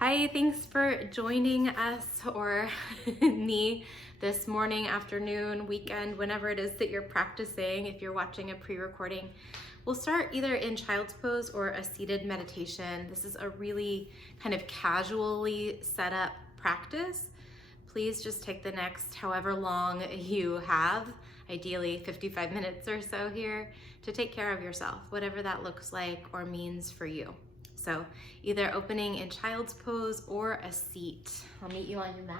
Hi, thanks for joining us or me this morning, afternoon, weekend, whenever it is that you're practicing. If you're watching a pre-recording, we'll start either in child's pose or a seated meditation. This is a really kind of casually set up practice. Please just take the next however long you have, ideally 55 minutes or so here, to take care of yourself, whatever that looks like or means for you. So either opening in child's pose or a seat. I'll meet you on your mat.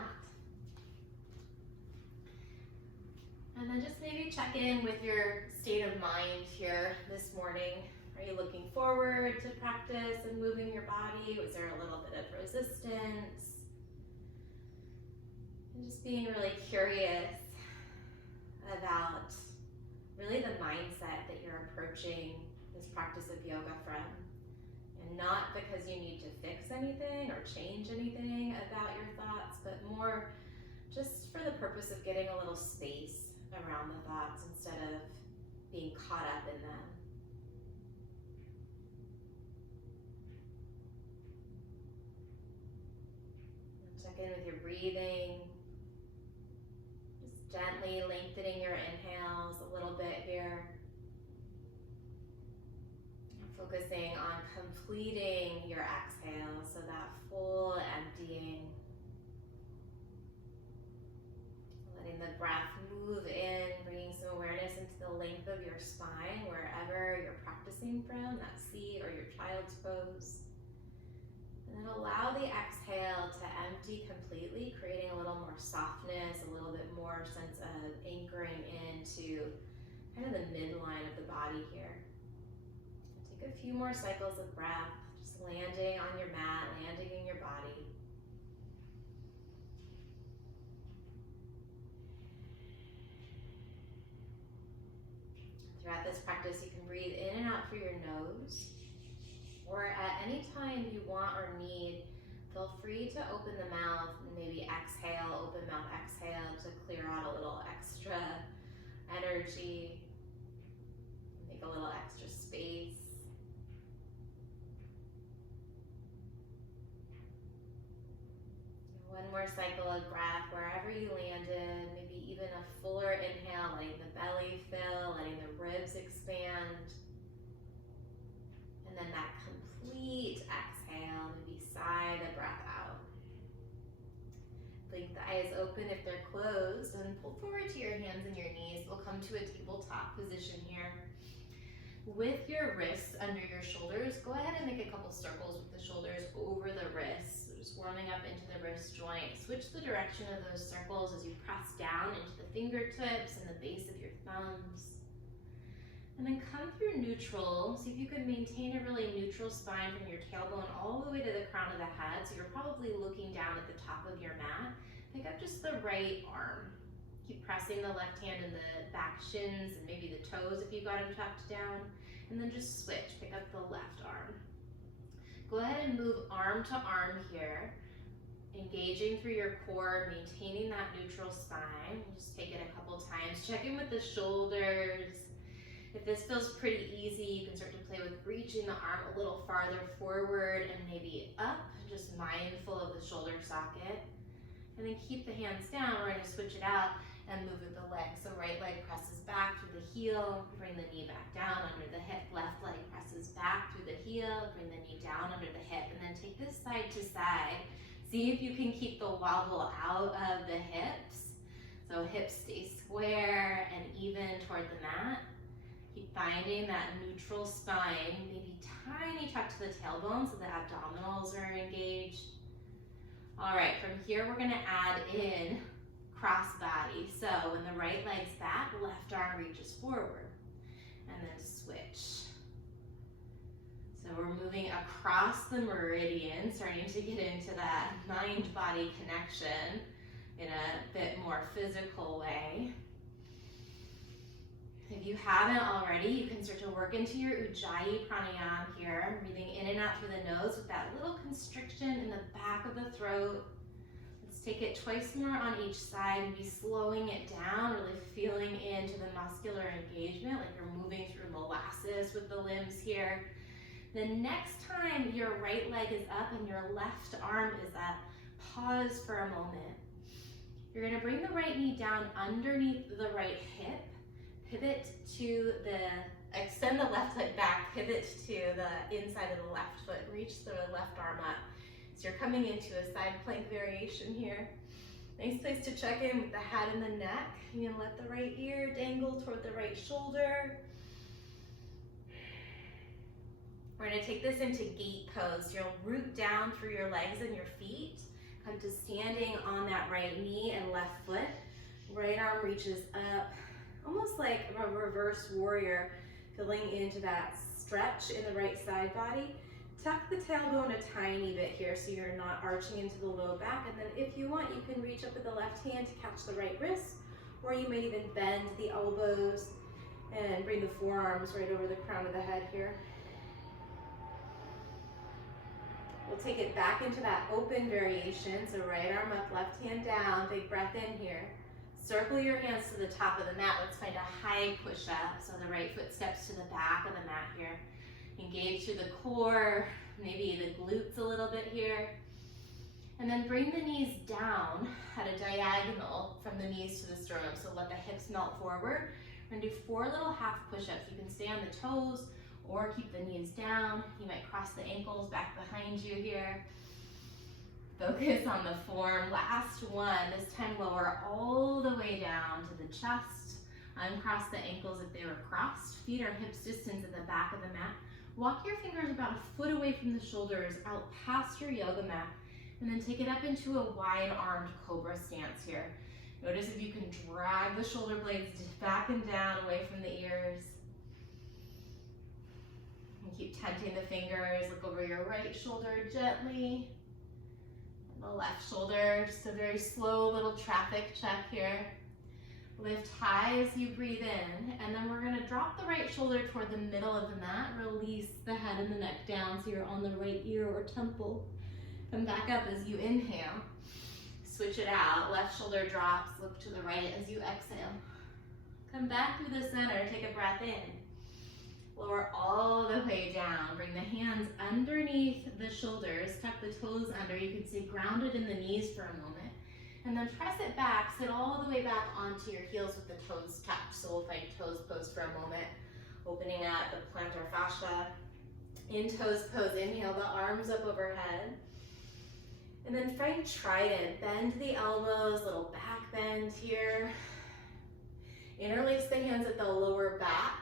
And then just maybe check in with your state of mind here this morning. Are you looking forward to practice and moving your body? Was there a little bit of resistance? And just being really curious about really the mindset that you're approaching this practice of yoga from. And not because you need to fix anything or change anything about your thoughts, but more just for the purpose of getting a little space around the thoughts instead of being caught up in them. Check in with your breathing. Just gently lengthening your inhales a little bit here. Focusing on completing your exhale, so that full emptying. Letting the breath move in, bringing some awareness into the length of your spine, wherever you're practicing from, that seat or your child's pose. And then allow the exhale to empty completely, creating a little more softness, a little bit more sense of anchoring into kind of the midline of the body here. Take a few more cycles of breath, just landing on your mat, landing in your body. Throughout this practice, you can breathe in and out through your nose, or at any time you want or need, feel free to open the mouth and maybe exhale, open mouth exhale to clear out a little extra energy, make a little extra space. One more cycle of breath wherever you landed, maybe even a fuller inhale, letting the belly fill, letting the ribs expand. And then that complete exhale, maybe sigh the breath out. Blink the eyes open if they're closed and pull forward to your hands and your knees. We'll come to a tabletop position here. With your wrists under your shoulders, go ahead and make a couple circles with the shoulders over the wrists, just warming up into the wrist joint. Switch the direction of those circles as you press down into the fingertips and the base of your thumbs. And then come through neutral. See if you can maintain a really neutral spine from your tailbone all the way to the crown of the head. So you're probably looking down at the top of your mat. Pick up just the right arm. Keep pressing the left hand in the back shins and maybe the toes if you got them tucked down. And then just switch, pick up the left arm. Go ahead and move arm to arm here, engaging through your core, maintaining that neutral spine. Just take it a couple times. Check in with the shoulders. If this feels pretty easy, you can start to play with reaching the arm a little farther forward and maybe up, just mindful of the shoulder socket. And then keep the hands down. We're going to switch it out and move with the leg. So right leg presses back through the heel, bring the knee back down under the hip. Left leg presses back through the heel, bring the knee down under the hip. And then take this side to side. See if you can keep the wobble out of the hips. So hips stay square and even toward the mat. Keep finding that neutral spine, maybe tiny tuck to the tailbone so the abdominals are engaged. All right, from here we're gonna add in cross body. So when the right leg's back, left arm reaches forward. And then switch. So we're moving across the meridian, starting to get into that mind-body connection in a bit more physical way. If you haven't already, you can start to work into your Ujjayi pranayama here, breathing in and out through the nose with that little constriction in the back of the throat. Let's take it twice more on each side and be slowing it down, really feeling into the muscular engagement, like you're moving through molasses with the limbs here. The next time your right leg is up and your left arm is up, pause for a moment. You're gonna bring the right knee down underneath the right hip, pivot to extend the left leg back, pivot to the inside of the left foot, reach the left arm up. So you're coming into a side plank variation here. Nice place to check in with the head and the neck. You're gonna let the right ear dangle toward the right shoulder. We're gonna take this into gate pose. You'll root down through your legs and your feet, come to standing on that right knee and left foot. Right arm reaches up, almost like a reverse warrior, filling into that stretch in the right side body. Tuck the tailbone a tiny bit here so you're not arching into the low back. And then if you want, you can reach up with the left hand to catch the right wrist, or you might even bend the elbows and bring the forearms right over the crown of the head here. We'll take it back into that open variation. So right arm up, left hand down, big breath in here. Circle your hands to the top of the mat. Let's find a high push-up. So the right foot steps to the back of the mat here. Engage through the core, maybe the glutes a little bit here. And then bring the knees down at a diagonal from the knees to the sternum. So let the hips melt forward. We're gonna do 4 little half push-ups. You can stay on the toes or keep the knees down. You might cross the ankles back behind you here. Focus on the form. Last one. This time lower all the way down to the chest. Uncross the ankles if they were crossed. Feet are hips distance at the back of the mat. Walk your fingers about a foot away from the shoulders, out past your yoga mat, and then take it up into a wide-armed cobra stance here. Notice if you can drag the shoulder blades back and down away from the ears. And keep tenting the fingers. Look over your right shoulder gently. And the left shoulder, just a very slow little traffic check here. Lift high as you breathe in, and then we're gonna drop the right shoulder toward the middle of the mat. Release the head and the neck down so you're on the right ear or temple. Come back up as you inhale. Switch it out. Left shoulder drops. Look to the right as you exhale. Come back through the center. Take a breath in. Lower all the way down. Bring the hands underneath the shoulders. Tuck the toes under. You can stay grounded in the knees for a moment. And then press it back, sit all the way back onto your heels with the toes touched. So we'll find toes pose for a moment. Opening up the plantar fascia. In toes pose, inhale the arms up overhead. And then find trident. Bend the elbows, little back bend here. Interlace the hands at the lower back.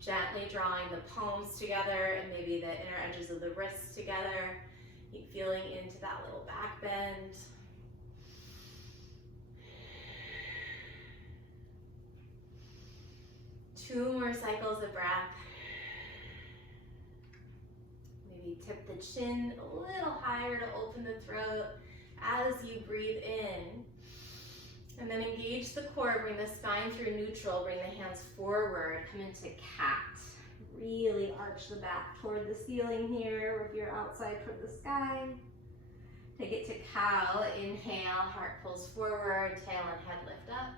Gently drawing the palms together and maybe the inner edges of the wrists together. Keep feeling into that little back bend. Two more cycles of breath. Maybe tip the chin a little higher to open the throat as you breathe in. And then engage the core, bring the spine through neutral, bring the hands forward, come into cat. Really arch the back toward the ceiling here, or if you're outside toward the sky. Take it to cow, inhale, heart pulls forward, tail and head lift up.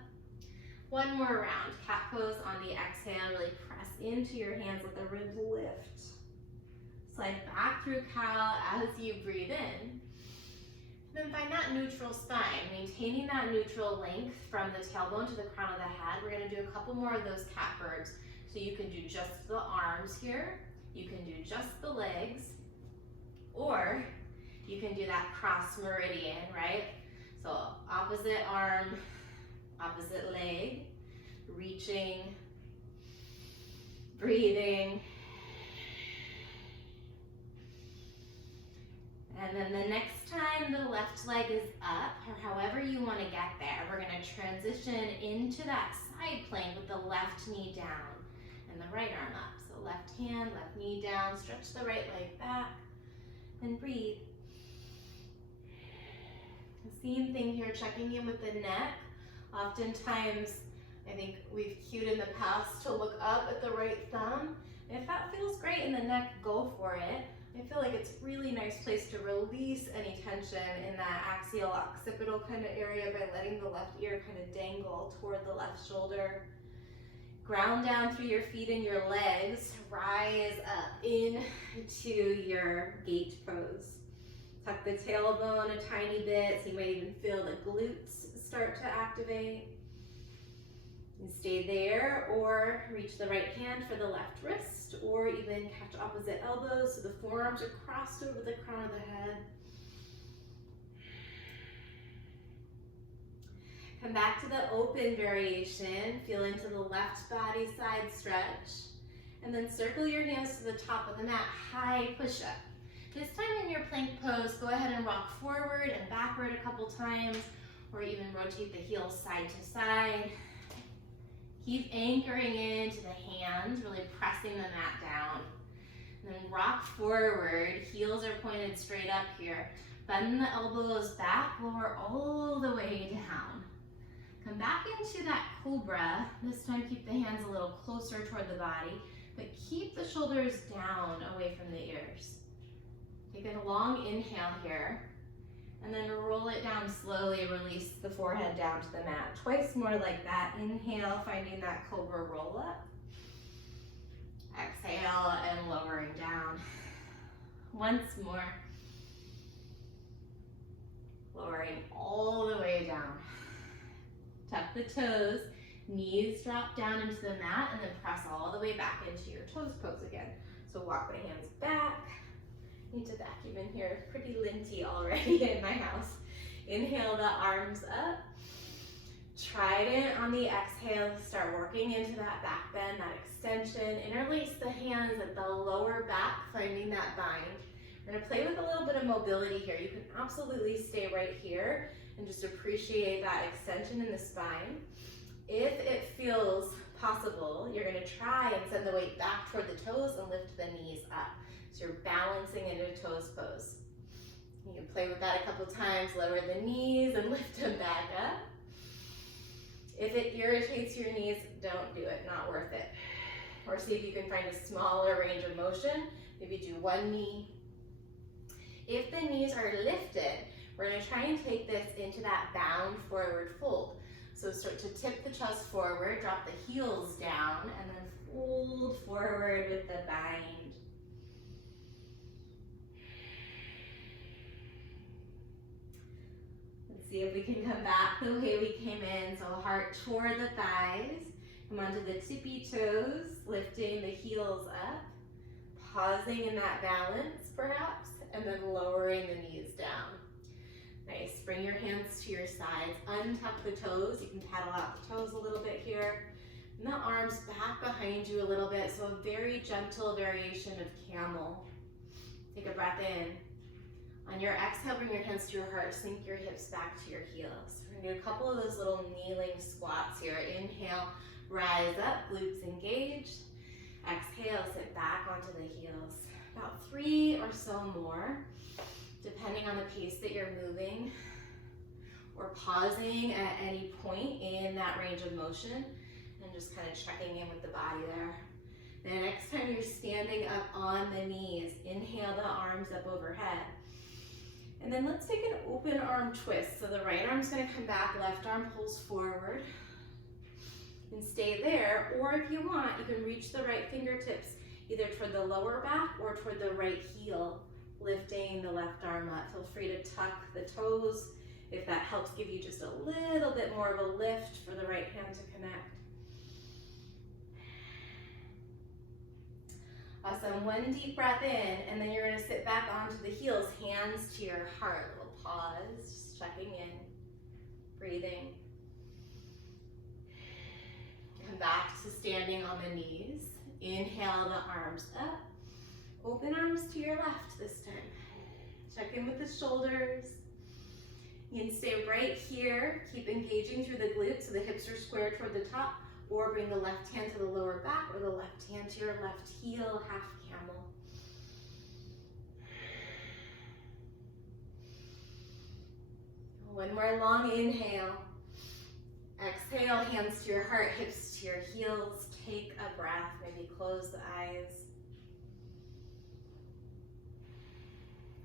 One more round, cat pose on the exhale, really press into your hands, let the ribs lift. Slide back through cow as you breathe in. Then find that neutral spine, maintaining that neutral length from the tailbone to the crown of the head. We're gonna do a couple more of those cat birds. So you can do just the arms here, you can do just the legs, or you can do that cross meridian, right? So opposite arm, opposite leg, reaching, breathing. And then the next time the left leg is up, or however you want to get there, we're going to transition into that side plank with the left knee down and the right arm up. So left hand, left knee down, stretch the right leg back, and breathe. Same thing here, checking in with the neck. Oftentimes, I think we've cued in the past to look up at the right thumb. If that feels great in the neck, go for it. I feel like it's a really nice place to release any tension in that axial occipital kind of area by letting the left ear kind of dangle toward the left shoulder. Ground down through your feet and your legs. Rise up into your gate pose. Tuck the tailbone a tiny bit, so you might even feel the glutes start to activate. And stay there, or reach the right hand for the left wrist, or even catch opposite elbows so the forearms are crossed over the crown of the head. Come back to the open variation. Feel into the left body side stretch. And then circle your hands to the top of the mat, high push-up. This time in your plank pose, go ahead and rock forward and backward a couple times, or even rotate the heels side to side. Keep anchoring into the hands, really pressing the mat down. And then rock forward, heels are pointed straight up here. Bend the elbows back, lower all the way down. Come back into that cobra. This time keep the hands a little closer toward the body, but keep the shoulders down away from the ears. Take a long inhale here, and then roll it down slowly. Release the forehead down to the mat. Twice more like that. Inhale, finding that cobra roll up. Exhale and lowering down. Once more. Lowering all the way down. Tuck the toes, knees drop down into the mat, and then press all the way back into your toes pose again. So walk the hands back. Need to vacuum in here, pretty linty already in my house. Inhale the arms up. Trident on the exhale, start working into that back bend, that extension. Interlace the hands at the lower back, finding that bind. We're gonna play with a little bit of mobility here. You can absolutely stay right here and just appreciate that extension in the spine. If it feels possible, you're gonna try and send the weight back toward the toes and lift the knees up. So you're balancing into a toes pose. You can play with that a couple times, lower the knees and lift them back up. If it irritates your knees, don't do it, not worth it. Or see if you can find a smaller range of motion. Maybe do one knee. If the knees are lifted, we're gonna try and take this into that bound forward fold. So start to tip the chest forward, drop the heels down, and then fold forward with the bind. Let's see if we can come back the way we came in. So heart toward the thighs, come onto the tippy toes, lifting the heels up, pausing in that balance perhaps, and then lowering the knees down. Nice, bring your hands to your sides, untuck the toes. You can paddle out the toes a little bit here. And the arms back behind you a little bit, so a very gentle variation of camel. Take a breath in. On your exhale, bring your hands to your heart, sink your hips back to your heels. We're gonna do a couple of those little kneeling squats here. Inhale, rise up, glutes engaged. Exhale, sit back onto the heels. About 3 or so more, depending on the pace that you're moving, or pausing at any point in that range of motion, and just kind of checking in with the body there. Then next time you're standing up on the knees, inhale the arms up overhead. And then let's take an open arm twist. So the right arm's gonna come back, left arm pulls forward. And stay there, or if you want, you can reach the right fingertips either toward the lower back or toward the right heel, lifting the left arm up. Feel free to tuck the toes if that helps give you just a little bit more of a lift for the right hand to connect. Awesome, one deep breath in, and then you're gonna sit back onto the heels, hands to your heart. A little pause, just checking in, breathing. Come back to standing on the knees. Inhale the arms up. Open arms to your left this time. Check in with the shoulders. You can stay right here. Keep engaging through the glutes so the hips are square toward the top, or bring the left hand to the lower back or the left hand to your left heel, half camel. One more long inhale. Exhale, hands to your heart, hips to your heels. Take a breath, maybe close the eyes.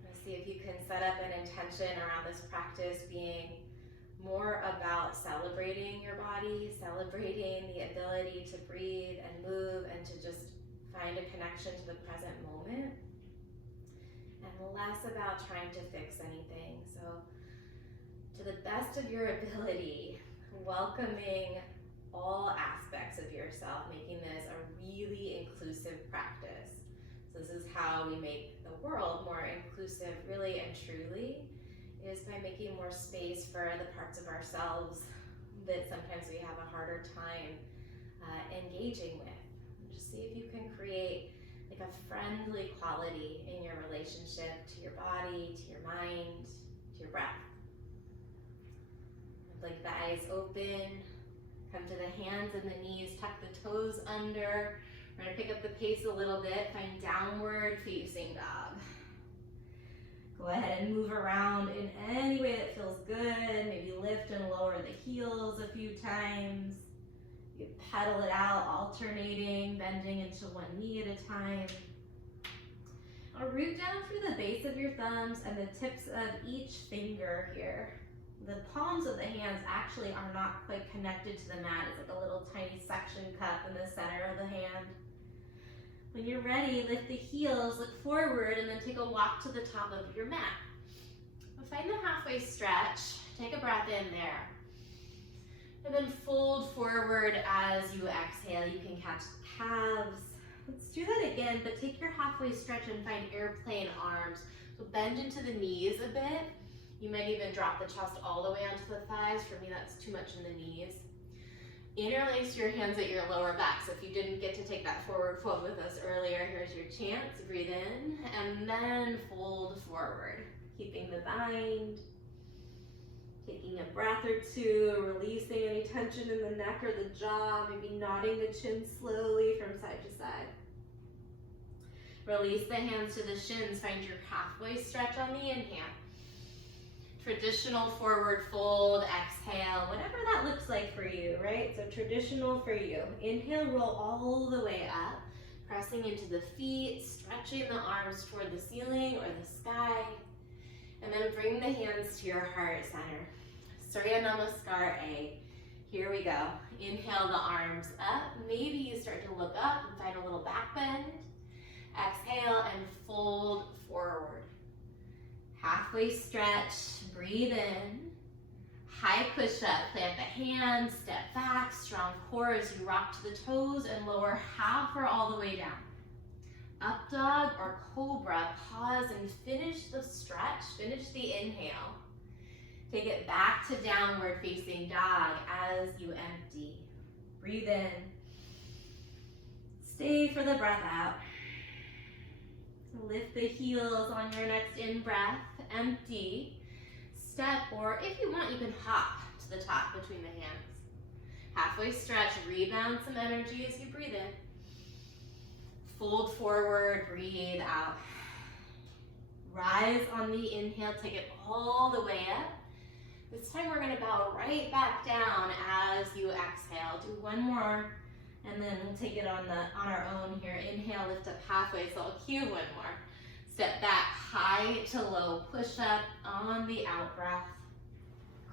Let's see if you can set up an intention around this practice being more about celebrating your body, celebrating the ability to breathe and move and to just find a connection to the present moment, and less about trying to fix anything. So to the best of your ability, welcoming all aspects of yourself, making this a really inclusive practice. So this is how we make the world more inclusive, really and truly, is by making more space for the parts of ourselves that sometimes we have a harder time engaging with. And just see if you can create like a friendly quality in your relationship to your body, to your mind, to your breath. Like the eyes open, come to the hands and the knees, tuck the toes under. We're gonna pick up the pace a little bit, find downward facing dog. Go ahead and move around in any way that feels good. Maybe lift and lower the heels a few times. You pedal it out, alternating, bending into one knee at a time. Now root down through the base of your thumbs and the tips of each finger here. The palms of the hands actually are not quite connected to the mat. It's like a little tiny suction cup in the center of the hand. When you're ready, lift the heels, look forward, and then take a walk to the top of your mat. Find the halfway stretch. Take a breath in there. And then fold forward as you exhale. You can catch the calves. Let's do that again, but take your halfway stretch and find airplane arms. So bend into the knees a bit. You might even drop the chest all the way onto the thighs. For me, that's too much in the knees. Interlace your hands at your lower back. So if you didn't get to take that forward fold with us earlier, here's your chance. Breathe in and then fold forward. Keeping the bind. Taking a breath or two, releasing any tension in the neck or the jaw, maybe nodding the chin slowly from side to side. Release the hands to the shins. Find your halfway stretch on the inhale. Traditional forward fold, exhale, whatever that looks like for you, right? So traditional for you. Inhale, roll all the way up, pressing into the feet, stretching the arms toward the ceiling or the sky, and then bring the hands to your heart center. Surya Namaskar A. Here we go. Inhale the arms up. Maybe you start to look up and find a little back bend. Exhale and fold forward. Halfway stretch, breathe in. High push up, plant the hands, step back, strong core as you rock to the toes and lower half or all the way down. Up dog or cobra, pause and finish the stretch, finish the inhale. Take it back to downward facing dog as you empty. Breathe in. Stay for the breath out. Lift the heels on your next in-breath, empty. Step, or if you want, you can hop to the top between the hands. Halfway stretch, rebound some energy as you breathe in. Fold forward, breathe out. Rise on the inhale, take it all the way up. This time we're gonna bow right back down as you exhale. Do one more. And then we'll take it on our own here. Inhale, lift up halfway, so I'll cue one more. Step back, high to low, push up on the out breath.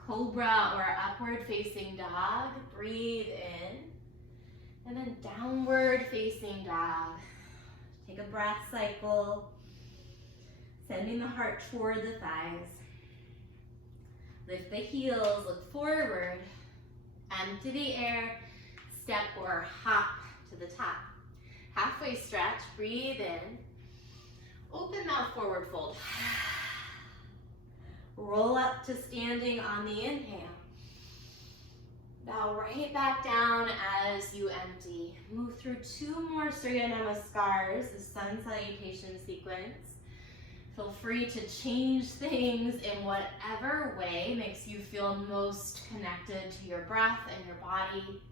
Cobra or upward facing dog, breathe in. And then downward facing dog. Take a breath cycle, sending the heart toward the thighs. Lift the heels, look forward, empty the air. Step or hop to the top. Halfway stretch, breathe in. Open mouth, forward fold. Roll up to standing on the inhale. Bow right back down as you empty. Move through two more Surya Namaskars, the sun salutation sequence. Feel free to change things in whatever way makes you feel most connected to your breath and your body.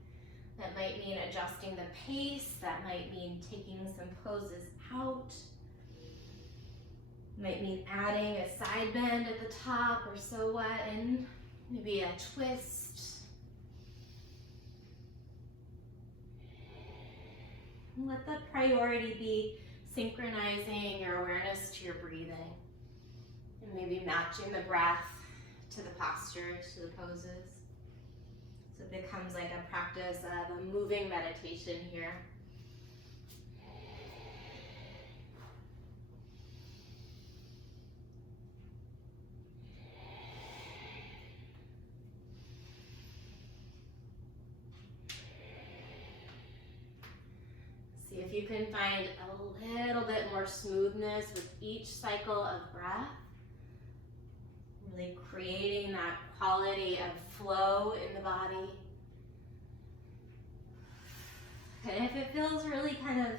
That might mean adjusting the pace. That might mean taking some poses out. Might mean adding a side bend at the top or so what, and maybe a twist. Let the priority be synchronizing your awareness to your breathing. And maybe matching the breath to the postures, to the poses. So it becomes like a practice of a moving meditation here. See if you can find a little bit more smoothness with each cycle of breath. Really creating that quality of flow in the body. And if it feels really kind of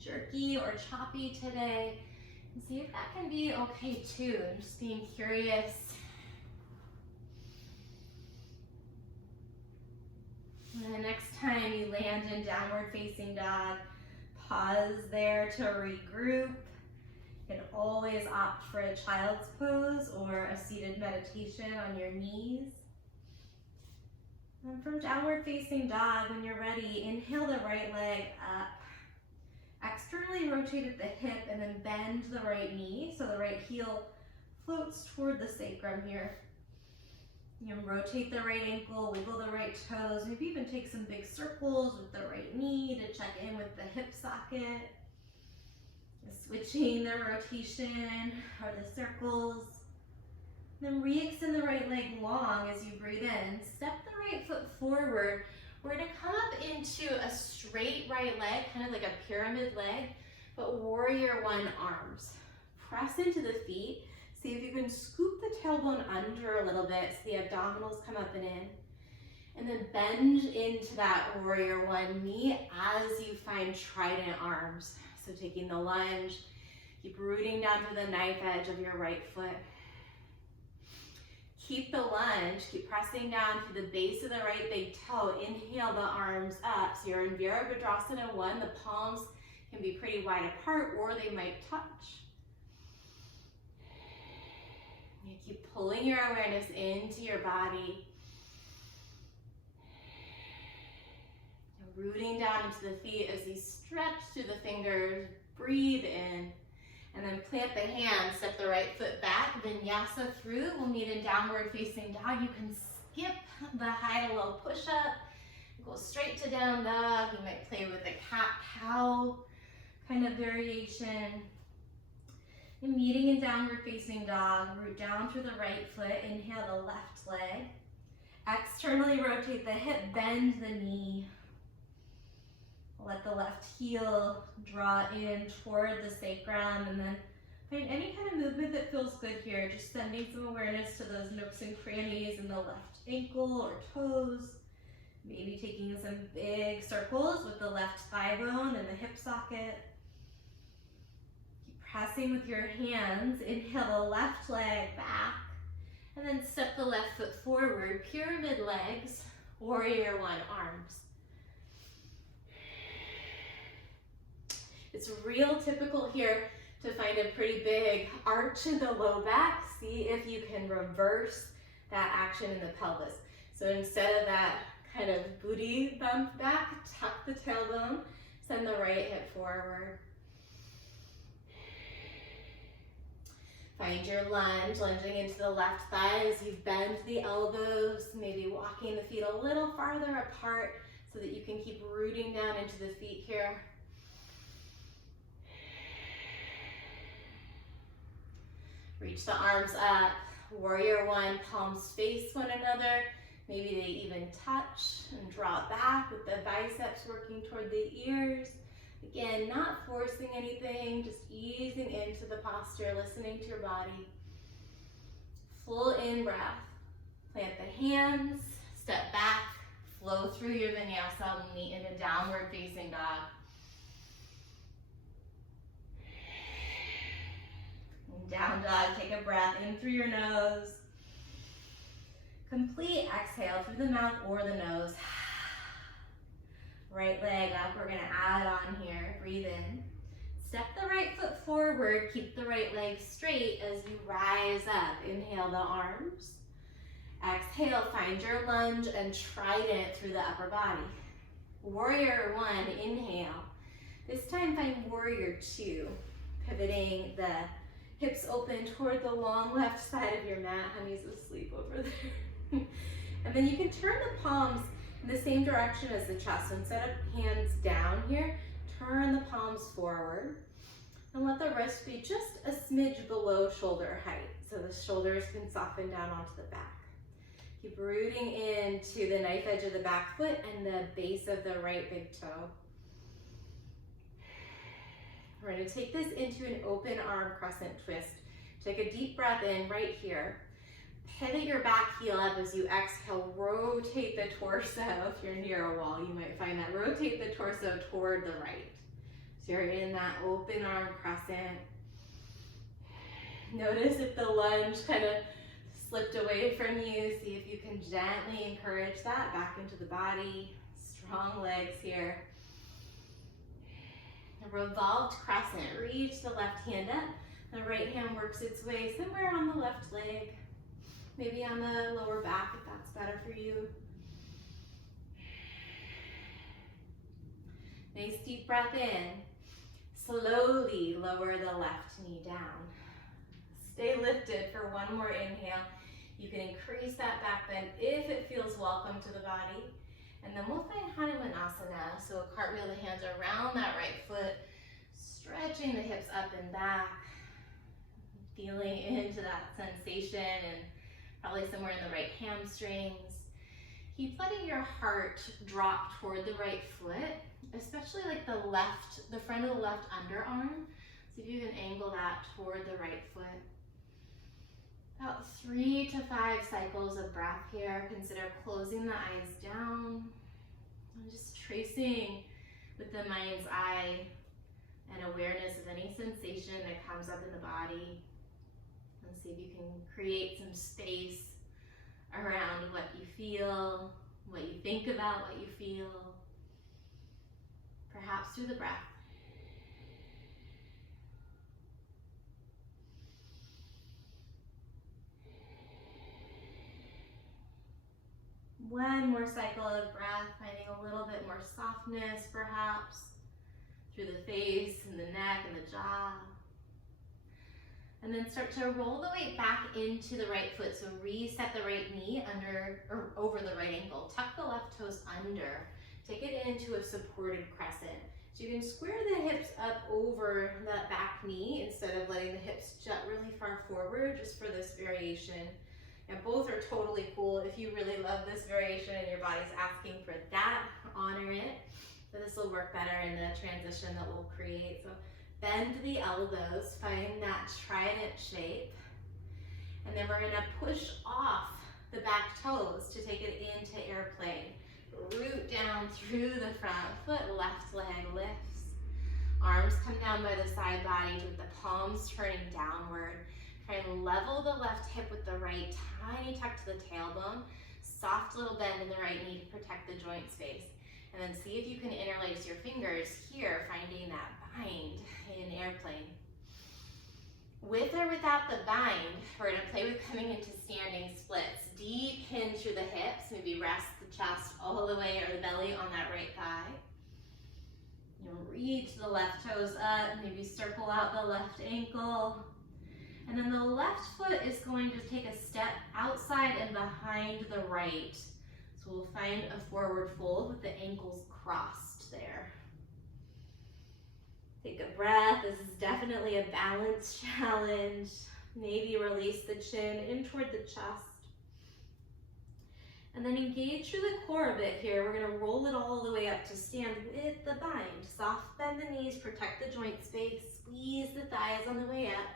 jerky or choppy today, see if that can be okay too. I'm just being curious. And the next time you land in downward facing dog, pause there to regroup. You can always opt for a child's pose or a seated meditation on your knees. And from downward facing dog, when you're ready, inhale the right leg up. Externally rotate at the hip and then bend the right knee so the right heel floats toward the sacrum here. You can rotate the right ankle, wiggle the right toes, maybe even take some big circles with the right knee to check in with the hip socket. Switching the rotation or the circles. Then re-extend the right leg long as you breathe in. Step the right foot forward. We're gonna come up into a straight right leg, kind of like a pyramid leg, but warrior one arms. Press into the feet. See if you can scoop the tailbone under a little bit so the abdominals come up and in. And then bend into that warrior one knee as you find trident arms. So taking the lunge, keep rooting down to the knife edge of your right foot. Keep the lunge, keep pressing down to the base of the right big toe. Inhale the arms up. So you're in Virabhadrasana 1. The palms can be pretty wide apart or they might touch. You keep pulling your awareness into your body. Rooting down into the feet as you stretch through the fingers, breathe in, and then plant the hands, step the right foot back, vinyasa through. We'll meet in downward facing dog. You can skip the high to low push-up, go straight to down dog. You might play with a cat-cow kind of variation. And meeting in downward facing dog, root down through the right foot, inhale the left leg. Externally rotate the hip, bend the knee. Let the left heel draw in toward the sacrum, and then find any kind of movement that feels good here. Just sending some awareness to those nooks and crannies in the left ankle or toes. Maybe taking some big circles with the left thigh bone and the hip socket. Keep pressing with your hands. Inhale the left leg back, and then step the left foot forward. Pyramid legs, warrior one arms. It's real typical here to find a pretty big arch in the low back. See if you can reverse that action in the pelvis. So instead of that kind of booty bump back, tuck the tailbone, send the right hip forward. Find your lunge, lunging into the left thigh as you bend the elbows, maybe walking the feet a little farther apart so that you can keep rooting down into the feet here. Reach the arms up, warrior one, palms face one another. Maybe they even touch and draw back with the biceps working toward the ears. Again, not forcing anything, just easing into the posture, listening to your body. Full in breath. Plant the hands, step back, flow through your vinyasa, meet in a downward facing dog. Down dog, take a breath in through your nose. Complete exhale through the mouth or the nose. Right leg up, we're gonna add on here, breathe in. Step the right foot forward, keep the right leg straight as you rise up. Inhale the arms. Exhale, find your lunge and trident through the upper body. Warrior one, inhale. This time find warrior two, pivoting the Hips open toward the long left side of your mat. Honey's asleep over there. And then you can turn the palms in the same direction as the chest. So instead of hands down here, turn the palms forward. And let the wrist be just a smidge below shoulder height, so the shoulders can soften down onto the back. Keep rooting into the knife edge of the back foot and the base of the right big toe. We're going to take this into an open arm crescent twist. Take a deep breath in right here. Pivot your back heel up as you exhale. Rotate the torso. If you're near a wall, you might find that. Rotate the torso toward the right. So you're in that open arm crescent. Notice if the lunge kind of slipped away from you. See if you can gently encourage that back into the body. Strong legs here. A revolved crescent. Reach the left hand up. The right hand works its way somewhere on the left leg. Maybe on the lower back if that's better for you. Nice deep breath in. Slowly lower the left knee down. Stay lifted for one more inhale. You can increase that back bend if it feels welcome to the body. And then we'll find Hanumanasana. So a cartwheel, the hands around that right foot, stretching the hips up and back, feeling into that sensation and probably somewhere in the right hamstrings. Keep letting your heart drop toward the right foot, especially like the front of the left underarm. See if you can angle that toward the right foot. About 3 to 5 cycles of breath here. Consider closing the eyes down and just tracing with the mind's eye and awareness of any sensation that comes up in the body. And see if you can create some space around what you feel, what you think about what you feel, perhaps through the breath. One more cycle of breath, finding a little bit more softness perhaps through the face and the neck and the jaw. And then start to roll the weight back into the right foot. So reset the right knee under or over the right ankle. Tuck the left toes under. Take it into a supported crescent. So you can square the hips up over that back knee instead of letting the hips jut really far forward just for this variation. And both are totally cool. If you really love this variation and your body's asking for that, honor it. But this will work better in the transition that we'll create. So bend the elbows, find that trident shape. And then we're gonna push off the back toes to take it into airplane. Root down through the front foot, left leg lifts. Arms come down by the side body with the palms turning downward. Try and level the left hip with the right, tiny tuck to the tailbone. Soft little bend in the right knee to protect the joint space. And then see if you can interlace your fingers here, finding that bind in airplane. With or without the bind, we're gonna play with coming into standing splits. Deep hinge through the hips, maybe rest the chest all the way or the belly on that right thigh. You'll reach the left toes up, maybe circle out the left ankle. And then the left foot is going to take a step outside and behind the right. So we'll find a forward fold with the ankles crossed there. Take a breath. This is definitely a balance challenge. Maybe release the chin in toward the chest. And then engage through the core a bit here. We're gonna roll it all the way up to stand with the bind. Soft bend the knees, protect the joint space, squeeze the thighs on the way up.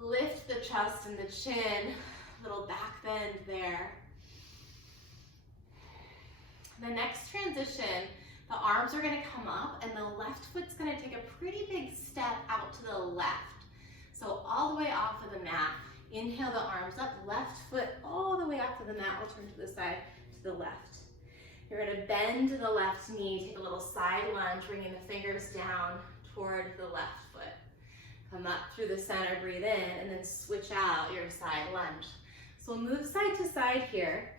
Lift the chest and the chin, little back bend there. The next transition, the arms are gonna come up and the left foot's gonna take a pretty big step out to the left. So all the way off of the mat. Inhale the arms up, left foot all the way up to the mat. We'll turn to the side, to the left. You're gonna bend the left knee, take a little side lunge, bringing the fingers down toward the left foot. Come up through the center, breathe in, and then switch out your side lunge. So we'll move side to side here.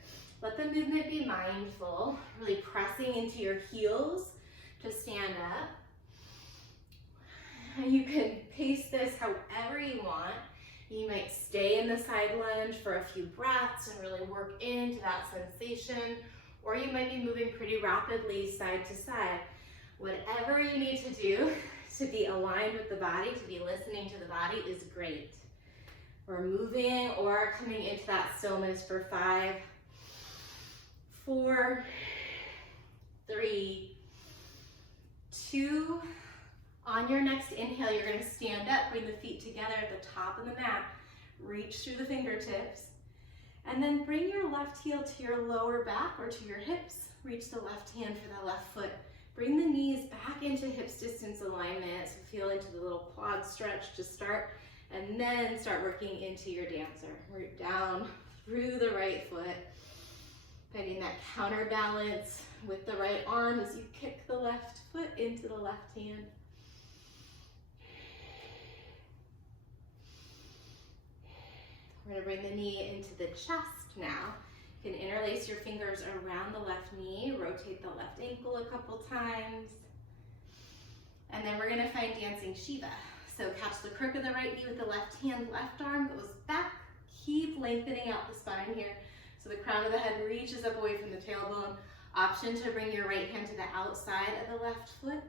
Let the movement be mindful, really pressing into your heels to stand up. You can pace this however you want. You might stay in the side lunge for a few breaths and really work into that sensation, or you might be moving pretty rapidly side to side. Whatever you need to do to be aligned with the body, to be listening to the body is great. We're moving or coming into that stillness for 5, 4, 3, 2. On your next inhale, you're gonna stand up, bring the feet together at the top of the mat, reach through the fingertips, and then bring your left heel to your lower back or to your hips. Reach the left hand for the left foot. Bring the knees back into hips distance alignment, so feel into the little quad stretch to start, and then start working into your dancer. Root down through the right foot, finding that counterbalance with the right arm as you kick the left foot into the left hand. We're gonna bring the knee into the chest now. You can interlace your fingers around the left knee, rotate the left ankle a couple times. And then we're gonna find dancing Shiva. So catch the crook of the right knee with the left hand, left arm goes back. Keep lengthening out the spine here. So the crown of the head reaches up away from the tailbone. Option to bring your right hand to the outside of the left foot.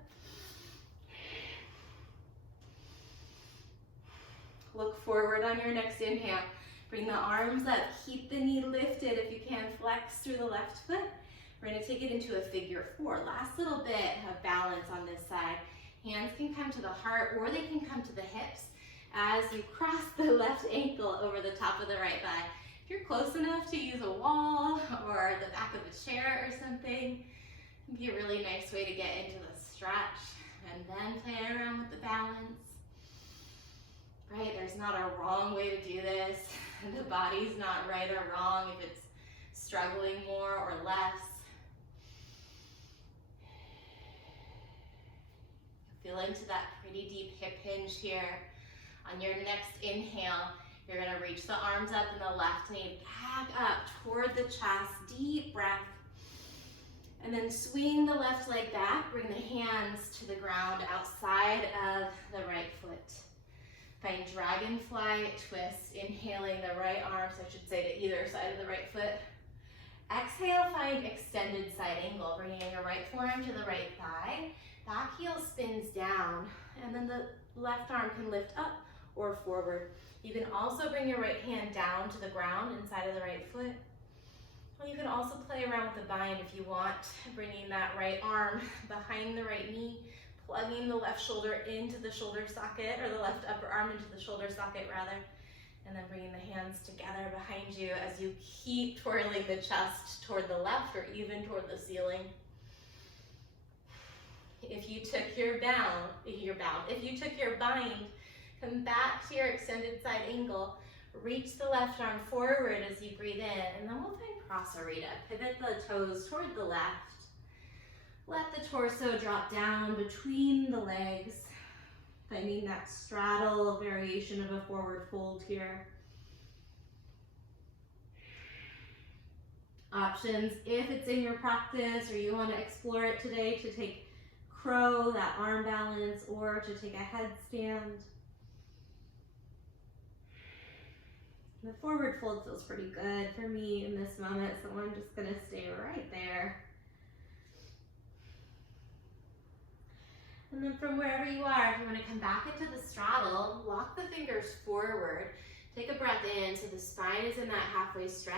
Look forward on your next inhale. Bring the arms up, keep the knee lifted if you can, flex through the left foot. We're gonna take it into a figure 4. Last little bit of balance on this side. Hands can come to the heart or they can come to the hips as you cross the left ankle over the top of the right thigh. If you're close enough to use a wall or the back of a chair or something, it can be a really nice way to get into the stretch and then play around with the balance. Right, there's not a wrong way to do this. The body's not right or wrong if it's struggling more or less. Feel into that pretty deep hip hinge here. On your next inhale, you're gonna reach the arms up and the left knee back up toward the chest, deep breath. And then swing the left leg back, bring the hands to the ground outside of the right foot. Find dragonfly twist, inhaling the right arms, I should say, to either side of the right foot. Exhale, find extended side angle, bringing your right forearm to the right thigh. Back heel spins down, and then the left arm can lift up or forward. You can also bring your right hand down to the ground inside of the right foot. Well, you can also play around with the bind if you want, bringing that right arm behind the right knee, plugging the left shoulder into the shoulder socket, or the left upper arm into the shoulder socket rather, and then bringing the hands together behind you as you keep twirling the chest toward the left or even toward the ceiling. If you took your bind, come back to your extended side angle, reach the left arm forward as you breathe in, and then we'll find Prasarita. Pivot the toes toward the left. Let the torso drop down between the legs, finding that straddle variation of a forward fold here. Options, if it's in your practice or you want to explore it today, to take crow, that arm balance, or to take a headstand. The forward fold feels pretty good for me in this moment, so I'm just going to stay right there. And then from wherever you are, if you want to come back into the straddle, walk the fingers forward. Take a breath in so the spine is in that halfway stretch.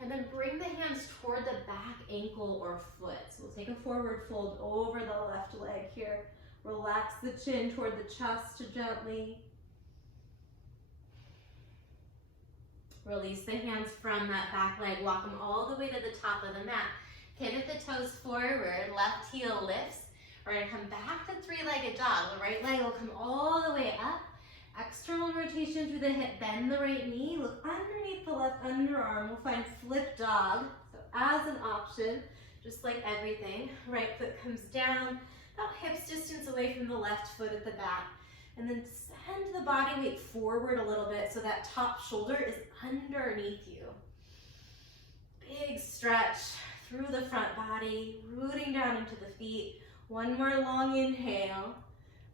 And then bring the hands toward the back ankle or foot. So we'll take a forward fold over the left leg here. Relax the chin toward the chest gently. Release the hands from that back leg. Walk them all the way to the top of the mat. Pivot the toes forward. Left heel lifts. We're going to come back to three-legged dog. The right leg will come all the way up. External rotation through the hip. Bend the right knee. Look underneath the left underarm. We'll find flip dog. So as an option, just like everything, right foot comes down, about hips distance away from the left foot at the back. And then send the body weight forward a little bit so that top shoulder is underneath you. Big stretch through the front body, rooting down into the feet. One more long inhale.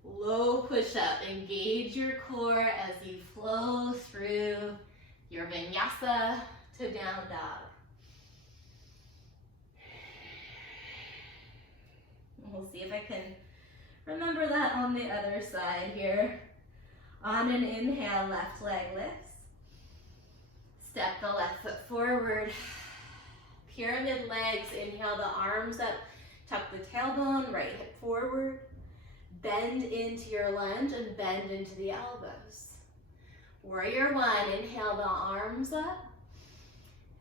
Low push-up. Engage your core as you flow through your vinyasa to down dog. We'll see if I can remember that on the other side here. On an inhale, left leg lifts. Step the left foot forward. Pyramid legs, inhale the arms up. Tuck the tailbone, right hip forward. Bend into your lunge and bend into the elbows. Warrior one, inhale the arms up.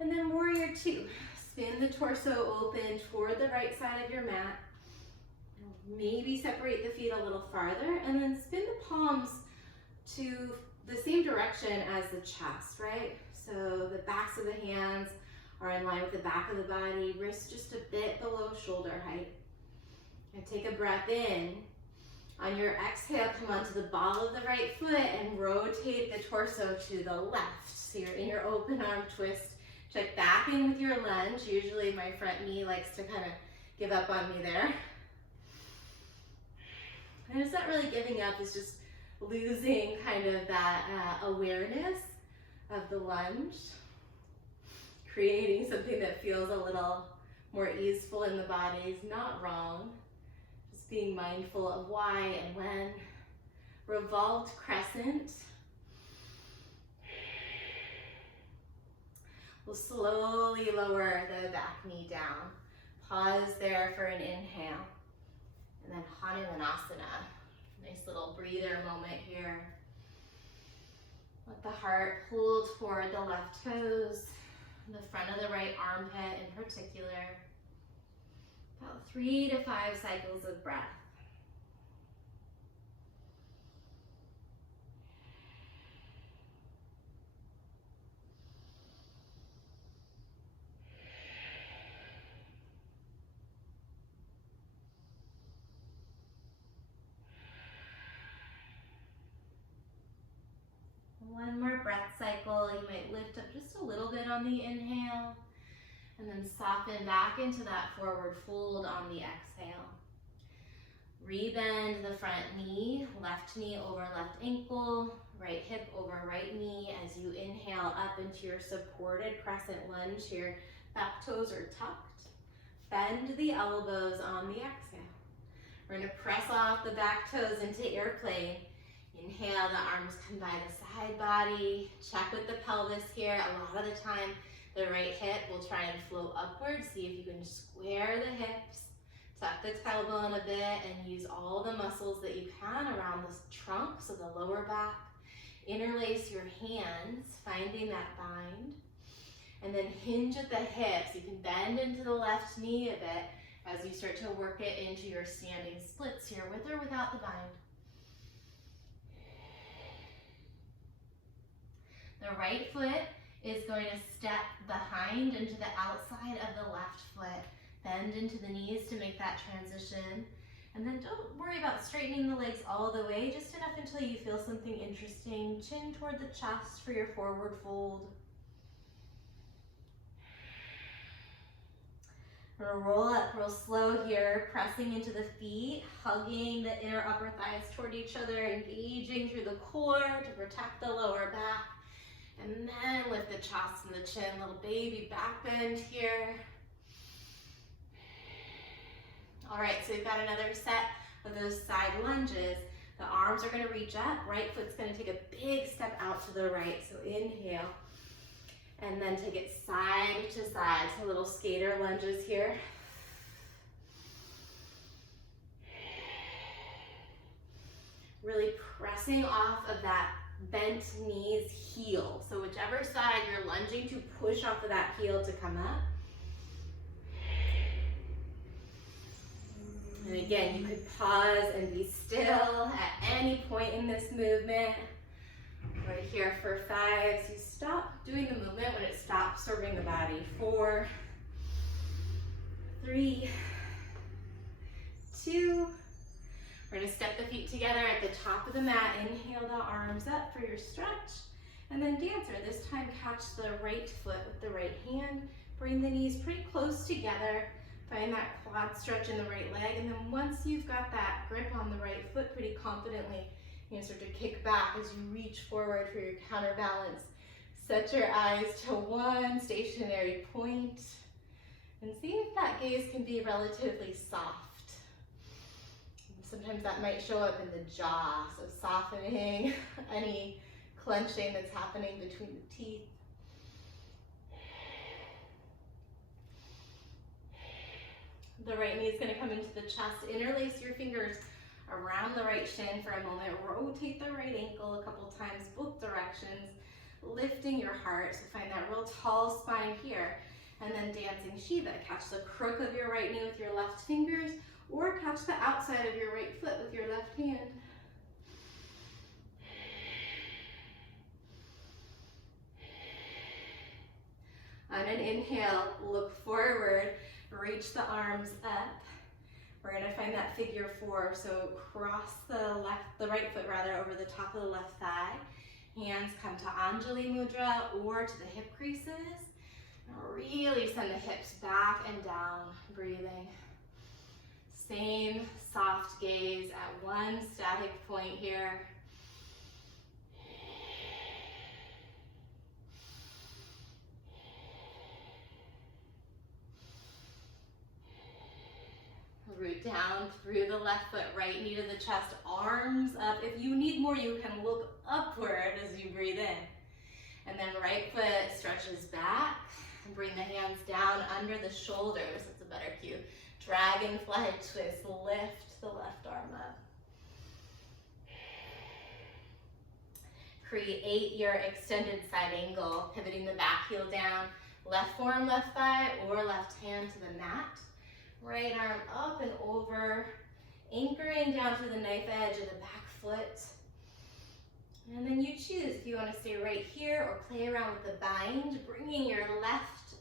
And then warrior two, spin the torso open toward the right side of your mat. Maybe separate the feet a little farther and then spin the palms to the same direction as the chest, right? So the backs of the hands are in line with the back of the body, wrists just a bit below shoulder height. And take a breath in. On your exhale, come onto the ball of the right foot and rotate the torso to the left. So you're in your open arm twist. Check back in with your lunge. Usually my front knee likes to kind of give up on me there. And it's not really giving up, it's just losing kind of that awareness of the lunge. Creating something that feels a little more easeful in the body is not wrong. Just being mindful of why and when. Revolved crescent. We'll slowly lower the back knee down. Pause there for an inhale. And then Hanumanasana. Nice little breather moment here. Let the heart pull toward the left toes, the front of the right armpit in particular. About 3 to 5 cycles of breath. One more breath cycle. You might lift up just a little bit on the inhale and then soften back into that forward fold on the exhale. Rebend the front knee, left knee over left ankle, right hip over right knee as you inhale up into your supported crescent lunge. Your back toes are tucked. Bend the elbows on the exhale. We're going to press off the back toes into airplane. Inhale, the arms come by the side body. Check with the pelvis here. A lot of the time, the right hip will try and flow upwards. See if you can square the hips. Tuck the tailbone a bit and use all the muscles that you can around the trunk, so the lower back. Interlace your hands, finding that bind. And then hinge at the hips. You can bend into the left knee a bit as you start to work it into your standing splits here, with or without the bind. The right foot is going to step behind into the outside of the left foot. Bend into the knees to make that transition. And then don't worry about straightening the legs all the way, just enough until you feel something interesting. Chin toward the chest for your forward fold. We're gonna roll up real slow here, pressing into the feet, hugging the inner upper thighs toward each other, engaging through the core to protect the lower back. And then lift the chest and the chin, little baby back bend here. All right, so we've got another set of those side lunges. The arms are gonna reach up, right foot's gonna take a big step out to the right. So inhale, and then take it side to side. So little skater lunges here. Really pressing off of that bent knees heel. So whichever side you're lunging to, push off of that heel to come up. And again, you could pause and be still at any point in this movement. Right here for 5. So you stop doing the movement when it stops serving the body. 4, 3, 2. We're going to step the feet together at the top of the mat. Inhale the arms up for your stretch. And then dancer. This time catch the right foot with the right hand. Bring the knees pretty close together. Find that quad stretch in the right leg, and then once you've got that grip on the right foot pretty confidently, you're gonna start to kick back as you reach forward for your counterbalance. Set your eyes to one stationary point and see if that gaze can be relatively soft. Sometimes that might show up in the jaw, so softening any clenching that's happening between the teeth. The right knee is going to come into the chest. Interlace your fingers around the right shin for a moment. Rotate the right ankle a couple times, both directions, lifting your heart. So find that real tall spine here. And then dancing Shiva. Catch the crook of your right knee with your left fingers, or catch the outside of your right foot with your left hand. On an inhale, look forward. Reach the arms up. We're gonna find that figure four. So cross the right foot over the top of the left thigh. Hands come to Anjali Mudra or to the hip creases. Really send the hips back and down, breathing. Same soft gaze at one static point here. Root down through the left foot, right knee to the chest, arms up. If you need more, you can look upward as you breathe in. And then right foot stretches back. And bring the hands down under the shoulders. That's a better cue. Dragonfly twist. Lift the left arm up. Create your extended side angle, pivoting the back heel down. Left forearm, left thigh, or left hand to the mat. Right arm up and over, anchoring down to the knife edge of the back foot. And then you choose if you want to stay right here or play around with the bind, bringing your left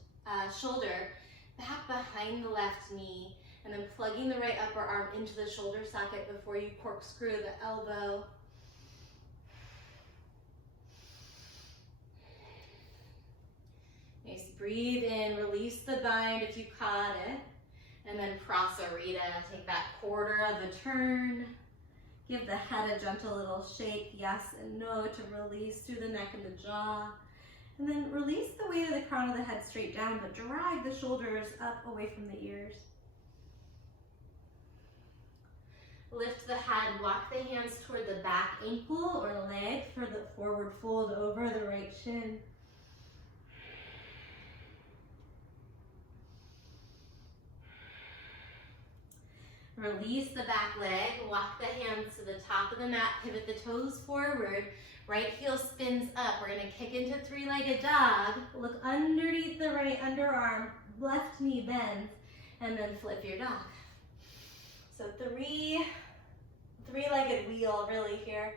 shoulder back behind the left knee, and then plugging the right upper arm into the shoulder socket before you corkscrew the elbow. Nice, breathe in, release the bind if you caught it. And then Prasarita, take that quarter of a turn. Give the head a gentle little shake, yes and no, to release through the neck and the jaw. And then release the weight of the crown of the head straight down, but drag the shoulders up away from the ears. Lift the head, walk the hands toward the back ankle or leg for the forward fold over the right shin. Release the back leg, walk the hands to the top of the mat, pivot the toes forward, right heel spins up. We're gonna kick into three-legged dog, look underneath the right underarm, left knee bends, and then flip your dog. So three-legged wheel really here.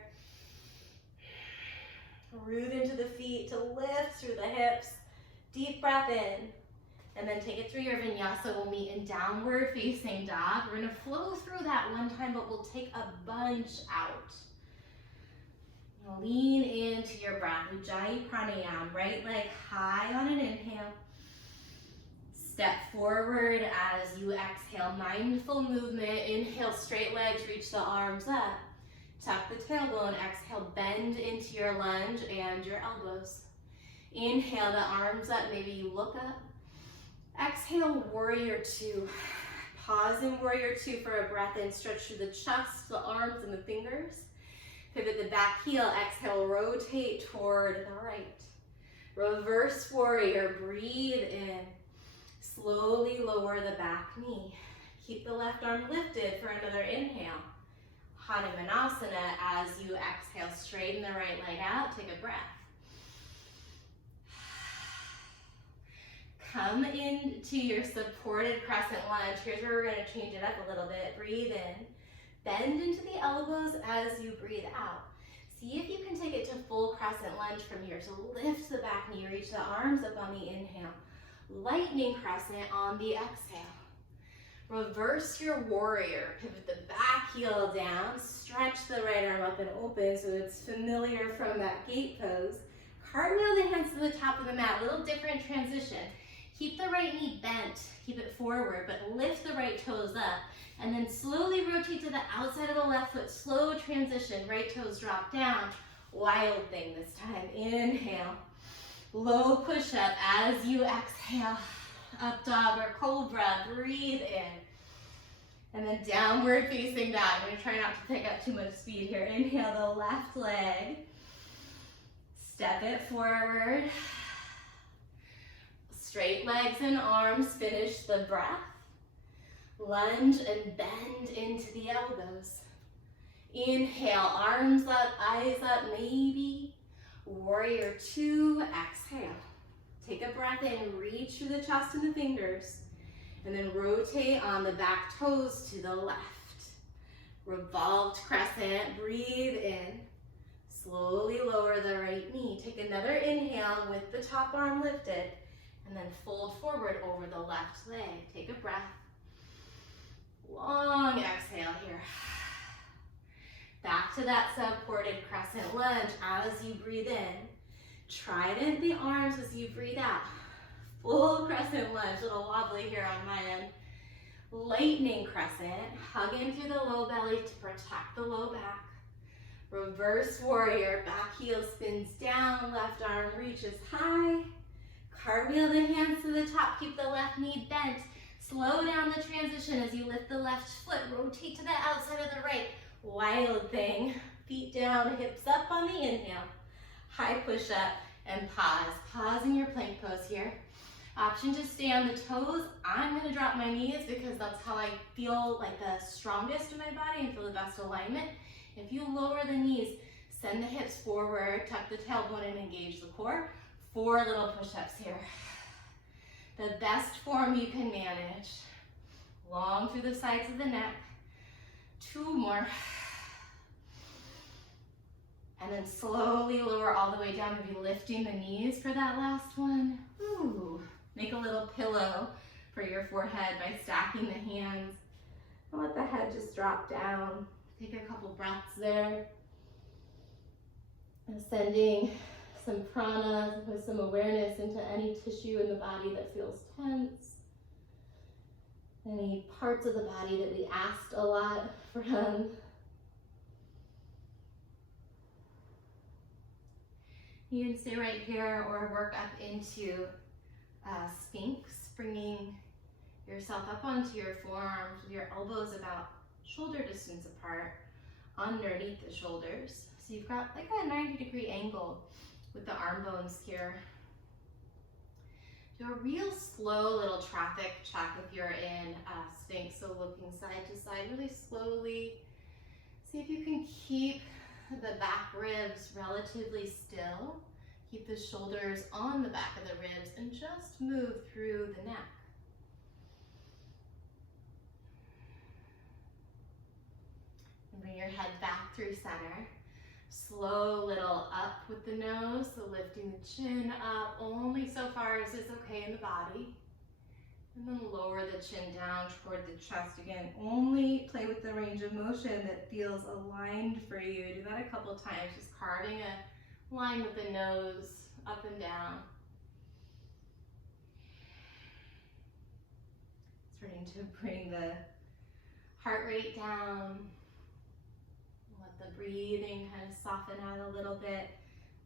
Root into the feet to lift through the hips, deep breath in. And then take it through your vinyasa. We'll meet in downward facing dog. We're gonna flow through that one time, but we'll take a bunch out. Lean into your breath. Ujjayi pranayama, right leg high on an inhale. Step forward as you exhale, mindful movement. Inhale, straight legs, reach the arms up. Tuck the tailbone, exhale, bend into your lunge and your elbows. Inhale, the arms up, maybe you look up. Exhale, warrior two. Pause in warrior two for a breath in. Stretch through the chest, the arms, and the fingers. Pivot the back heel. Exhale, rotate toward the right. Reverse warrior, breathe in. Slowly lower the back knee. Keep the left arm lifted for another inhale. Hanumanasana as you exhale, straighten the right leg out. Take a breath. Come into your supported crescent lunge. Here's where we're going to change it up a little bit. Breathe in. Bend into the elbows as you breathe out. See if you can take it to full crescent lunge from here. So lift the back knee, reach the arms up on the inhale. Lightning crescent on the exhale. Reverse your warrior. Pivot the back heel down. Stretch the right arm up and open so it's familiar from that gate pose. Cartwheel the hands to the top of the mat. A little different transition. Keep the right knee bent, keep it forward, but lift the right toes up. And then slowly rotate to the outside of the left foot. Slow transition, right toes drop down. Wild thing this time. Inhale. Low push-up as you exhale. Up dog or cobra, breathe in. And then downward facing dog. I'm gonna try not to pick up too much speed here. Inhale the left leg. Step it forward. Straight legs and arms, finish the breath. Lunge and bend into the elbows. Inhale, arms up, eyes up, maybe. Warrior two, exhale. Take a breath in, reach through the chest and the fingers. And then rotate on the back toes to the left. Revolved crescent, breathe in. Slowly lower the right knee. Take another inhale with the top arm lifted. And then fold forward over the left leg. Take a breath. Long exhale here. Back to that supported crescent lunge as you breathe in. Trident the arms as you breathe out. Full crescent lunge, a little wobbly here on my end. Lightning crescent, hug in through the low belly to protect the low back. Reverse warrior, back heel spins down, left arm reaches high. Cartwheel the hands to the top, keep the left knee bent. Slow down the transition as you lift the left foot, rotate to the outside of the right. Wild thing, feet down, hips up on the inhale. High push up and pause. Pause in your plank pose here. Option to stay on the toes. I'm gonna drop my knees because that's how I feel like the strongest in my body and feel the best alignment. If you lower the knees, send the hips forward, tuck the tailbone and engage the core. 4 little push-ups here. The best form you can manage. Long through the sides of the neck. 2 more. And then slowly lower all the way down, maybe lifting the knees for that last one. Ooh. Make a little pillow for your forehead by stacking the hands. And let the head just drop down. Take a couple breaths there. And sending some prana with some awareness into any tissue in the body that feels tense. Any parts of the body that we asked a lot from. You can stay right here or work up into Sphinx, bringing yourself up onto your forearms with your elbows about shoulder distance apart, underneath the shoulders. So you've got like a 90-degree angle with the arm bones here. Do a real slow little traffic check if you're in Sphinx, so looking side to side really slowly. See if you can keep the back ribs relatively still. Keep the shoulders on the back of the ribs and just move through the neck. And bring your head back through center. Slow little up with the nose, so lifting the chin up only so far as is okay in the body. And then lower the chin down toward the chest again. Only play with the range of motion that feels aligned for you. Do that a couple times, just carving a line with the nose up and down. Starting to bring the heart rate down. Let the breathing kind of soften out a little bit.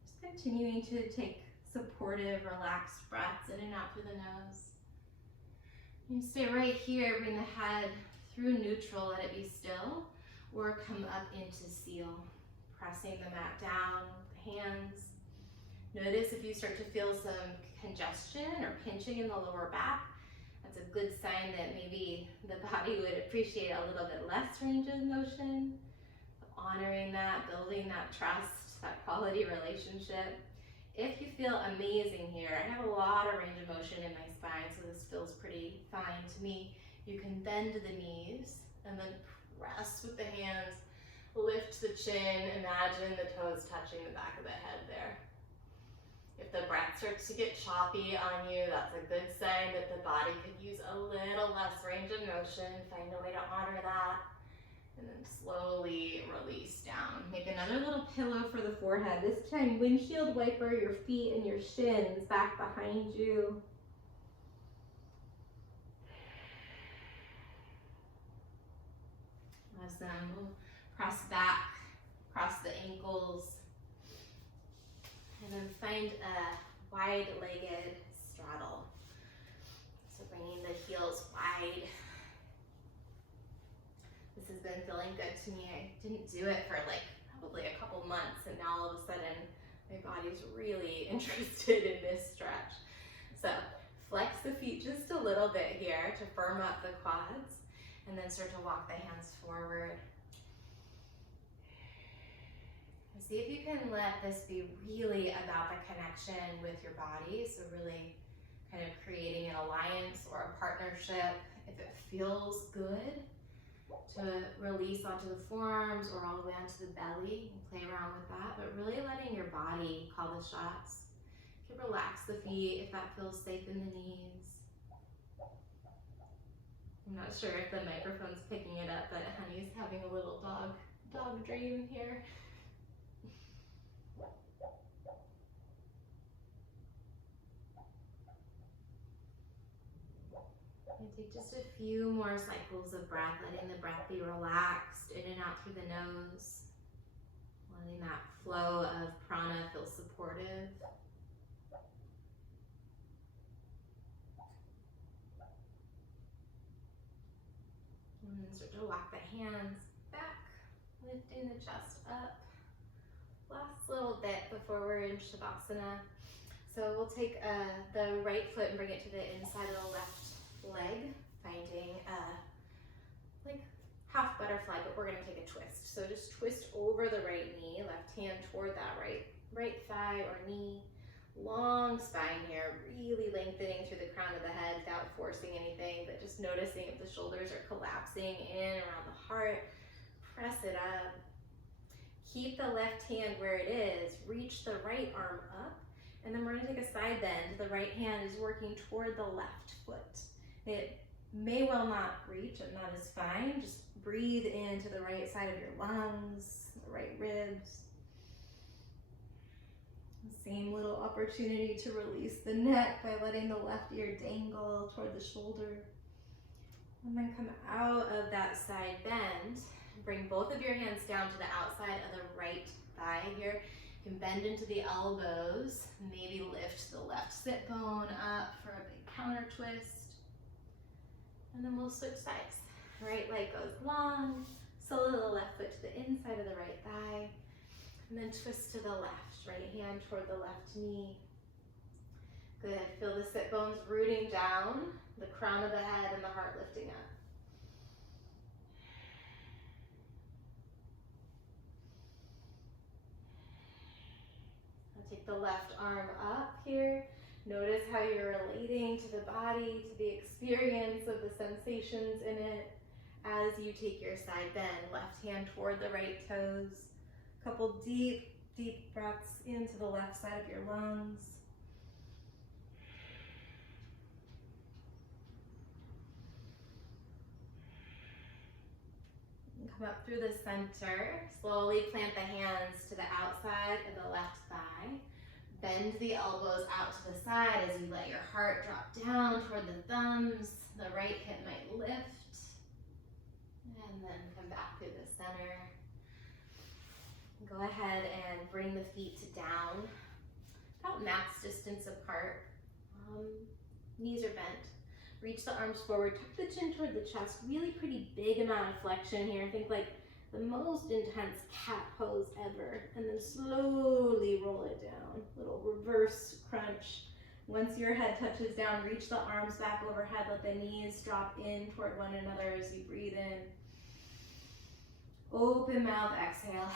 Just continuing to take supportive, relaxed breaths in and out through the nose. You can stay right here, bring the head through neutral, let it be still, or come up into seal. Pressing the mat down, hands. Notice if you start to feel some congestion or pinching in the lower back, that's a good sign that maybe the body would appreciate a little bit less range of motion. Honoring that, building that trust, that quality relationship. If you feel amazing here, I have a lot of range of motion in my spine, so this feels pretty fine to me. You can bend the knees and then press with the hands. Lift the chin, imagine the toes touching the back of the head there. If the breath starts to get choppy on you, that's a good sign that the body could use a little less range of motion. Find a way to honor that. And then slowly release down. Make another little pillow for the forehead. This time, windshield wiper your feet and your shins back behind you. Awesome. We'll cross back, cross the ankles, and then find a wide-legged straddle. So bringing the heels wide. This has been feeling good to me. I didn't do it for like probably a couple months, and now all of a sudden my body's really interested in this stretch. So flex the feet just a little bit here to firm up the quads, and then start to walk the hands forward. And see if you can let this be really about the connection with your body. So really kind of creating an alliance or a partnership. If it feels good to release onto the forearms or all the way onto the belly, and play around with that, but really letting your body call the shots. You can relax the feet if that feels safe in the knees. I'm not sure if the microphone's picking it up, but Honey's having a little dog dream here. And take just a few more cycles of breath, letting the breath be relaxed in and out through the nose. Letting that flow of prana feel supportive. And then start to walk the hands back, lifting the chest up. Last little bit before we're in Shavasana. So we'll take the right foot and bring it to the inside of the left leg, finding like half butterfly, but we're gonna take a twist. So just twist over the right knee, left hand toward that right thigh or knee. Long spine here, really lengthening through the crown of the head without forcing anything, but just noticing if the shoulders are collapsing in around the heart. Press it up. Keep the left hand where it is. Reach the right arm up, and then we're gonna take a side bend. The right hand is working toward the left foot. It may well not reach, and that is fine. Just breathe into the right side of your lungs, the right ribs. Same little opportunity to release the neck by letting the left ear dangle toward the shoulder. And then come out of that side bend. Bring both of your hands down to the outside of the right thigh here. You can bend into the elbows, maybe lift the left sit bone up for a big counter twist. And then we'll switch sides. Right leg goes long, sole of the left foot to the inside of the right thigh, and then twist to the left. Right hand toward the left knee. Good. Feel the sit bones rooting down, the crown of the head and the heart lifting up. I'll take the left arm up here. Notice how you're relating to the body, to the experience of the sensations in it as you take your side bend. Left hand toward the right toes. Couple deep breaths into the left side of your lungs. And come up through the center. Slowly plant the hands to the outside of the left thigh. Bend the elbows out to the side as you let your heart drop down toward the thumbs. The right hip might lift. And then come back through the center. Go ahead and bring the feet down, about max distance apart. Knees are bent. Reach the arms forward, tuck the chin toward the chest. Really pretty big amount of flexion here. Think like the most intense cat pose ever. And then slowly roll it down. Little reverse crunch. Once your head touches down, reach the arms back overhead. Let the knees drop in toward one another as you breathe in. Open mouth, exhale.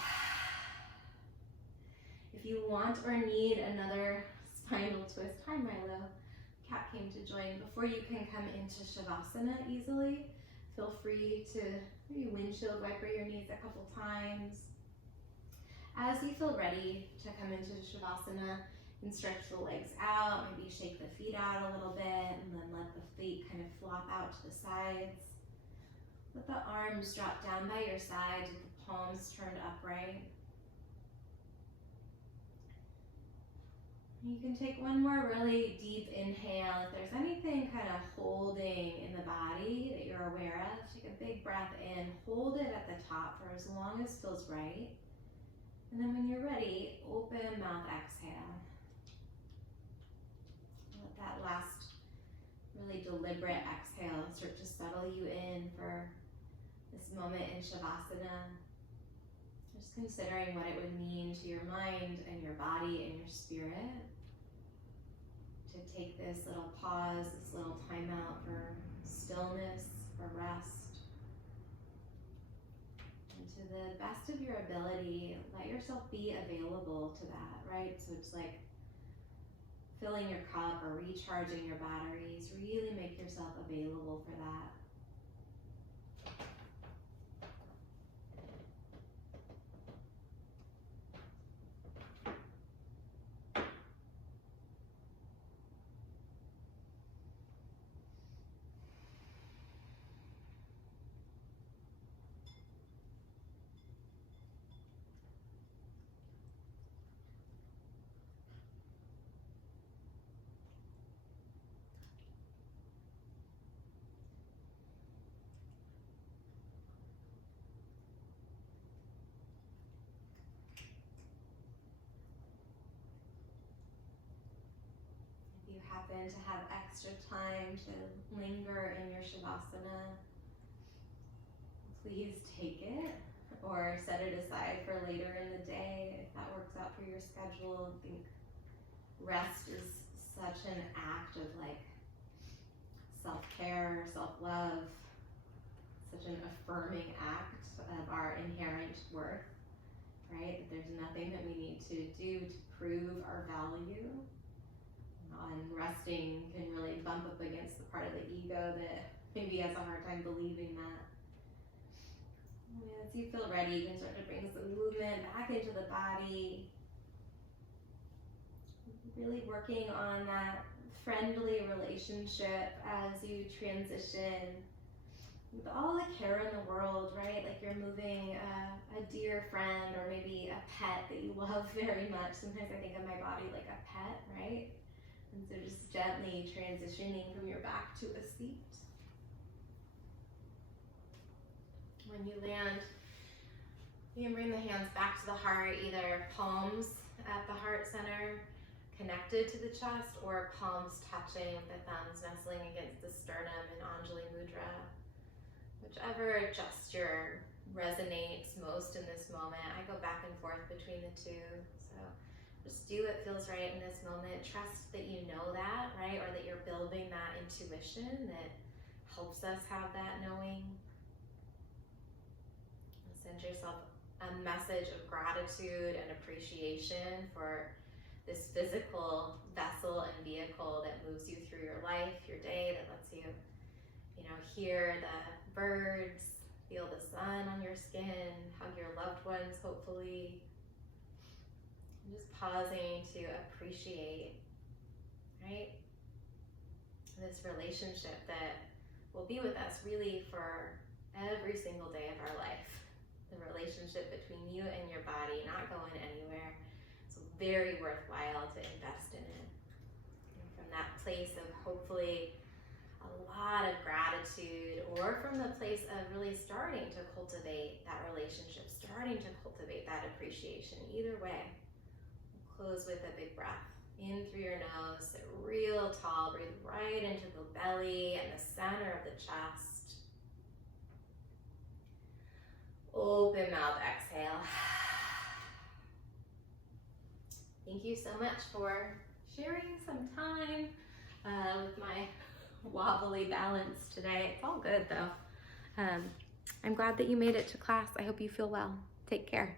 If you want or need another spinal twist, hi Milo, cat came to join. Before you can come into Shavasana easily, feel free to maybe windshield wiper your knees a couple times. As you feel ready to come into Shavasana, you can stretch the legs out, maybe shake the feet out a little bit, and then let the feet kind of flop out to the sides. Let the arms drop down by your side with the palms turned upright. You can take one more really deep inhale. If there's anything kind kind of holding in the body that you're aware of. Take a big breath in, hold it at the top for as long as feels right. And then when you're ready, open mouth, exhale. Let that last really deliberate exhale start to settle you in for this moment in Shavasana. Just considering what it would mean to your mind and your body and your spirit to take this little pause, this little time out for stillness, for rest. And to the best of your ability, let yourself be available to that, right? So it's like filling your cup or recharging your batteries. Really make yourself available for that. If you happen to have extra time to linger in your Shavasana, please take it or set it aside for later in the day if that works out for your schedule. I think rest is such an act of like self-care, self-love, such an affirming act of our inherent worth, right? That there's nothing that we need to do to prove our value. And resting can really bump up against the part of the ego that maybe has a hard time believing that. And as you feel ready, you can start to bring some movement back into the body. Really working on that friendly relationship as you transition with all the care in the world, right? Like you're moving a dear friend or maybe a pet that you love very much. Sometimes I think of my body like a pet, right? And so just gently transitioning from your back to a seat. When you land, you can bring the hands back to the heart, either palms at the heart center, connected to the chest, or palms touching with the thumbs nestling against the sternum in Anjali Mudra. Whichever gesture resonates most in this moment. I go back and forth between the two. So just do what feels right in this moment. Trust that you know that, right? Or that you're building that intuition that helps us have that knowing. And send yourself a message of gratitude and appreciation for this physical vessel and vehicle that moves you through your life, your day, that lets you, hear the birds, feel the sun on your skin, hug your loved ones, hopefully. And just pausing to appreciate, right? This relationship that will be with us really for every single day of our life. The relationship between you and your body, not going anywhere. It's very worthwhile to invest in it. And from that place of hopefully a lot of gratitude, or from the place of really starting to cultivate that relationship, starting to cultivate that appreciation. Either way, close with a big breath. In through your nose, sit real tall, breathe right into the belly and the center of the chest. Open mouth, exhale. Thank you so much for sharing some time with my wobbly balance today. It's all good though. I'm glad that you made it to class. I hope you feel well. Take care.